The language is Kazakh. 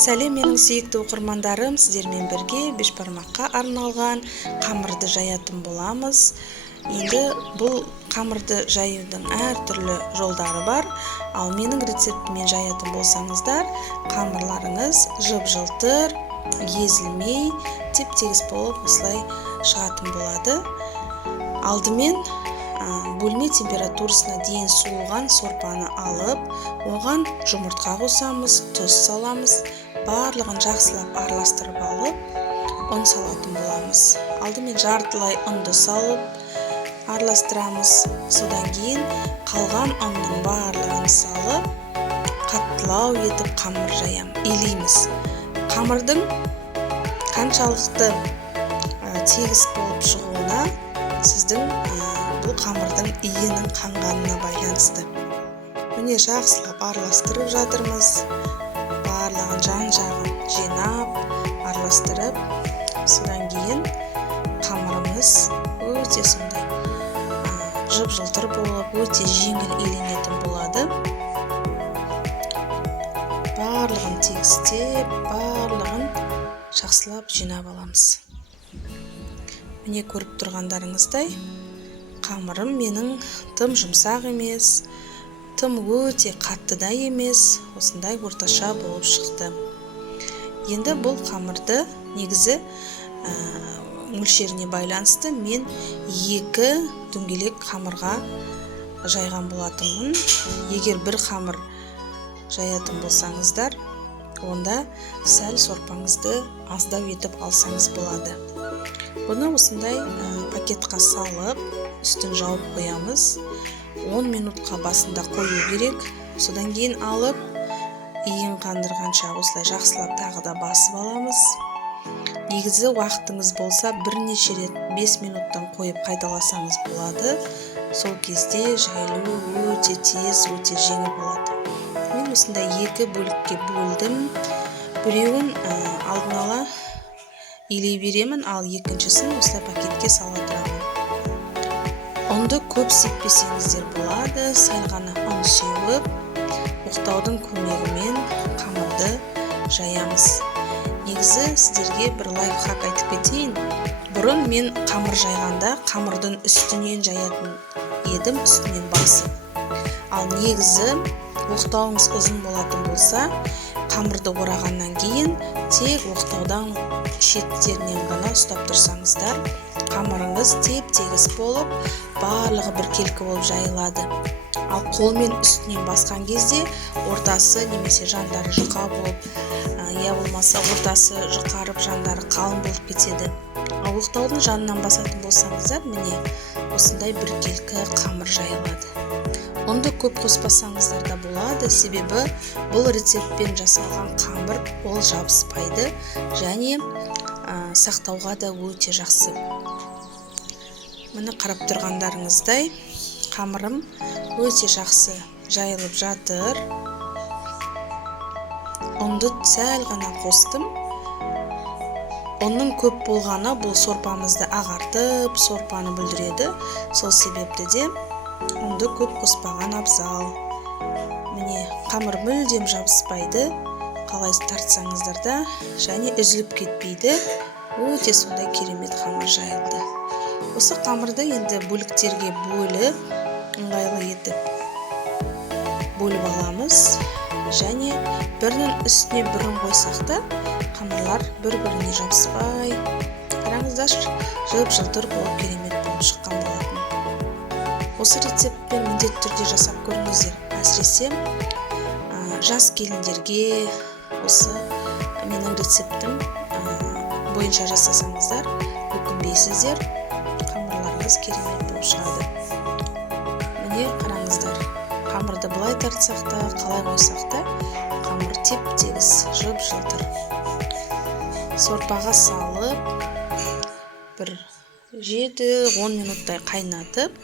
Сәлем менің сүйікті оқырмандарым, сіздермен бірге бешбармаққа арналған қамырды жаятын боламыз. Енді бұл қамырды жаюдың әртүрлі жолдары бар, ал менің рецептімен жаятын болсаңыздар, қамырларыңыз жып-жылтыр, езілмей, теп-тегіс болып осылай шығатын болады. Алдымен бөлме температурасына дейін суыған сорпаны алып, оған жұмыртқа қосамыз, тұз саламыз, барлығын жақсылап араластырып алып, ұн салатын боламыз. Алдымен жартылай ұнды салып араластырамыз. Содан кейін қалған ұнның барлығын салып, қаттылау етіп қамыр илейміз. Қамырдың қаншалықты тегіс болып шығуына сіздің бұл қамырдың иінің қанғанына байланысты. Міне жақсылап араластырып жатырмыз. Барлығын жан-жағын жинап, араластырып, содан кейін қамырымыз өте сондай жып-жылтыр болып, өте жеңіл иленетін болады. Барлығын тегістеп, барлығын жақсылап жинап аламыз. Міне көріп тұрғандарыңыздай, қамырым менің тым жұмсақ емес, тым өте қатты да емес, осындай орташа болып шықты. Енді бұл қамырды негізі мөлшеріне байланысты мен 2 дөңгелек қамырға жайған болатынмын. Егер бір қамыр жаятын болсаңыздар, онда сәл сорпаңызды аздау етіп алсаңыз болады. Бұны осындай пакетқа салып, үстін жауып қоямыз. 10 минутқа басында қою керек. Содан кейін алып, иін қандырғанша осылай жақсылап тағы да басып аламыз. Негізі уақытыңыз болса, бірнеше рет 5 минуттан қойып қайталасаңыз болады. Сол кезде жайылу өте тез, өте жеңіл болады. Мен осындай 2 бөлікке бөлдім. Біреуін алдын ала илей беремін, ал екіншісін осылай пакетке сала тұрамын. Ұнды көп сеппесеңіздер болады, сәл ғана ұн сеуіп, оқтаудың көмегімен қамырды жаямыз. Негізі сіздерге бір лайфхак айтып кетейін. Бұрын мен қамыр жайғанда қамырдың үстінен жаятын едім, үстінен басып. Ал негізі оқтауыңыз ұзын болатын болса, қамырды орағаннан кейін тек оқтаудан шеттерінен ғана ұстап тұрсаңыздар, қамырыңыз теп-тегіс болып, барлығы біркелкі болып жайылады. Ал қолмен үстінен басқан кезде ортасы немесе жандары жұқа болып, я болмаса ортасы жұқарып, жандары қалың болып кетеді. Ал оқтаудың жанынан басатын болсаңыздар, міне осындай біркелкі қамыр жайылады. Ұнды көп қоспасаңыздар да болады, себебі бұл рецептпен жасалған қамыр ол жабыспайды және сақтауға да өте жақсы. Міне қарап тұрғандарыңыздай, қамырым өте жақсы жайылып жатыр. Ұнды сәл ғана қостым. Оның көп болғаны бұл сорпамызды ағартып, сорпаны бүлдіреді. Сол себепті де ұнды көп қоспаған абзал. Міне қамыр мүлдем жабыспайды, қалай тартсаңыздар да, және үзіліп кетпейді. Өте сондай керемет қамыр жайылды. Осы қамырды енді бөліктерге бөліп, ыңғайлы етіп бөліп аламыз. Және бірінің үстіне бірін қойсақ та, қамырлар бір-біріне жабыспай, қараңыздар, жып-жылтыр болып керемет болып шыққан болатын. Осы рецептпен міндетті түрде жасап көріңіздер. Әсіресе жас келіндерге осы менің рецептім бойынша жасасаңыздар, өкінбейсіздер, қамырларыңыз керемет болып шығады. Міне қараңыздар, қамырды былай тартсақ та, қалай қойсақ та, қамыр теп-тегіс, жып-жылтыр. Сорпаға салып, бір 7-10 минуттай қайнатып,